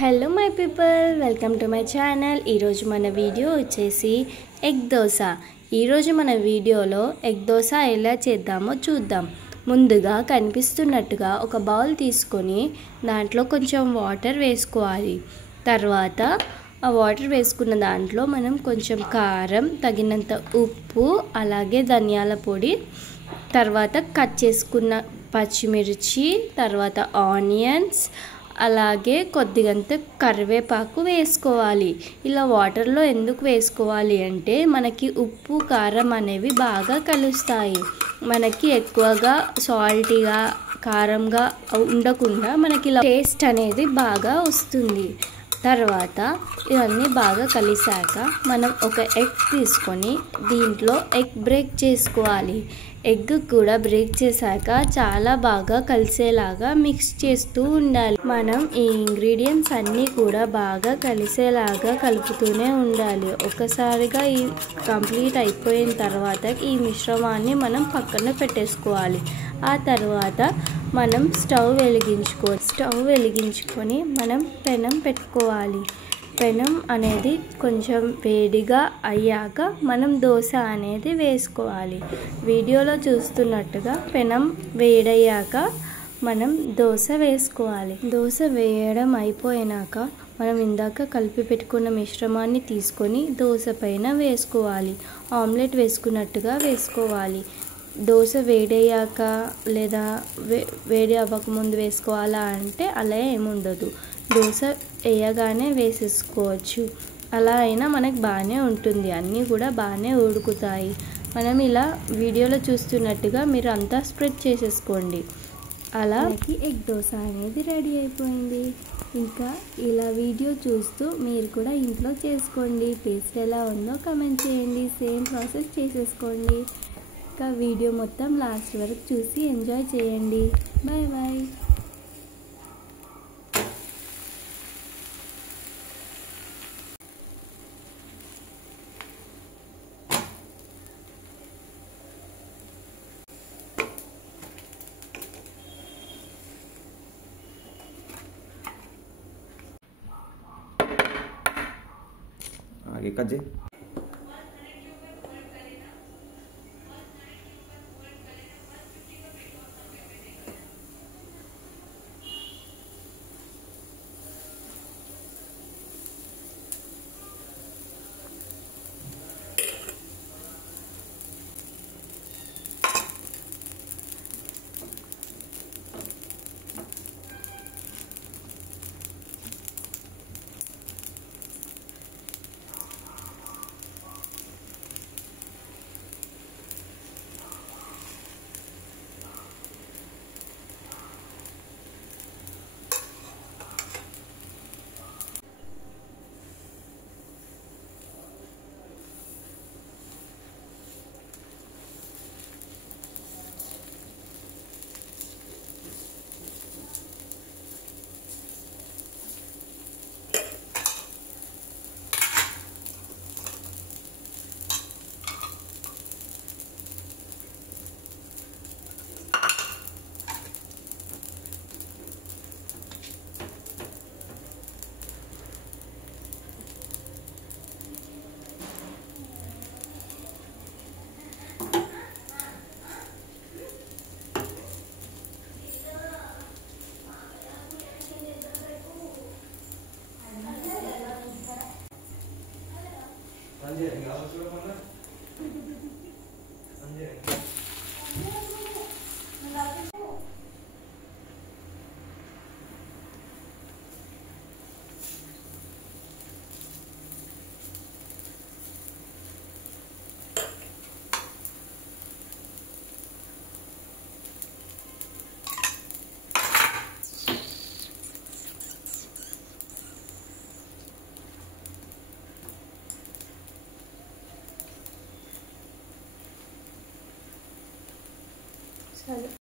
Hello my people, welcome to my channel. ఈరోజు మన video వచ్చేసి ఎగ్ దోశ. ఈరోజు మన వీడియోలో ఎగ్ దోశ ఎలా చేద్దామో చూద్దాం. ముందుగా కనిపిస్తున్నట్టుగా ఒక బౌల్ తీసుకొని దాంట్లో కొంచెం వాటర్ వేసుకోవాలి. తర్వాత ఆ వాటర్ వేసుకున్న దాంట్లో మనం కొంచెం కారం, తగినంత ఉప్పు, అలాగే ధనియాల పొడి, తర్వాత కట్ చేసుకున్న పచ్చిమిర్చి, తర్వాత ఆనియన్స్, అలాగే కొద్దిగంత కరివేపాకు వేసుకోవాలి. ఇలా వాటర్లో ఎందుకు వేసుకోవాలి అంటే మనకి ఉప్పు కారం అనేవి బాగా కలుస్తాయి. మనకి ఎక్కువగా సాల్టీగా కారంగా ఉండకుండా మనకి ఇలా టేస్ట్ అనేది బాగా వస్తుంది. తర్వాత ఇవన్నీ బాగా కలిసాక మనం ఒక ఎగ్ తీసుకొని దీంట్లో ఎగ్ బ్రేక్ చేసుకోవాలి. ఎగ్ కూడా బ్రేక్ చేశాక చాలా బాగా కలిసేలాగా మిక్స్ చేస్తూ ఉండాలి. మనం ఈ ఇంగ్రీడియంట్స్ అన్నీ కూడా బాగా కలిసేలాగా కలుపుతూనే ఉండాలి. ఒకసారిగా ఈ కంప్లీట్ అయిపోయిన తర్వాత ఈ మిశ్రమాన్ని మనం పక్కన పెట్టేసుకోవాలి. ఆ తర్వాత మనం స్టవ్ వెలిగించుకొని మనం పెనం పెట్టుకోవాలి. పెనం అనేది కొంచెం వేడిగా అయ్యాక మనం దోశ అనేది వేసుకోవాలి. వీడియోలో చూస్తున్నట్టుగా పెనం వేడయ్యాక మనం దోశ వేసుకోవాలి. దోశ వేయడం అయిపోయినాక మనం ఇందాక కలిపి పెట్టుకున్న మిశ్రమాన్ని తీసుకొని దోశ పైన వేసుకోవాలి. ఆమ్లెట్ వేసుకున్నట్టుగా వేసుకోవాలి. దోశ వేడయ్యాక లేదా వేడి అవ్వకముందు వేసుకోవాలా అంటే అలా ఏముండదు. దోశ వేయగానే వేసేసుకోవచ్చు. అలా అయినా మనకు బాగానే ఉంటుంది, అన్నీ కూడా బాగానే ఉడుకుతాయి. మనం ఇలా వీడియోలో చూస్తున్నట్టుగా మీరు అంతా స్ప్రెడ్ చేసేసుకోండి. అలా ఎగ్ దోశ అనేది రెడీ అయిపోయింది. ఇంకా ఇలా వీడియో చూస్తూ మీరు కూడా ఇంట్లో చేసుకోండి. టేస్ట్ ఎలా ఉందో కామెంట్ చేయండి. సేమ్ ప్రాసెస్ చేసేసుకోండి. ఇంకా వీడియో మొత్తం లాస్ట్ వరకు చూసి ఎంజాయ్ చేయండి. Bye bye. आगे कट जाए। चलो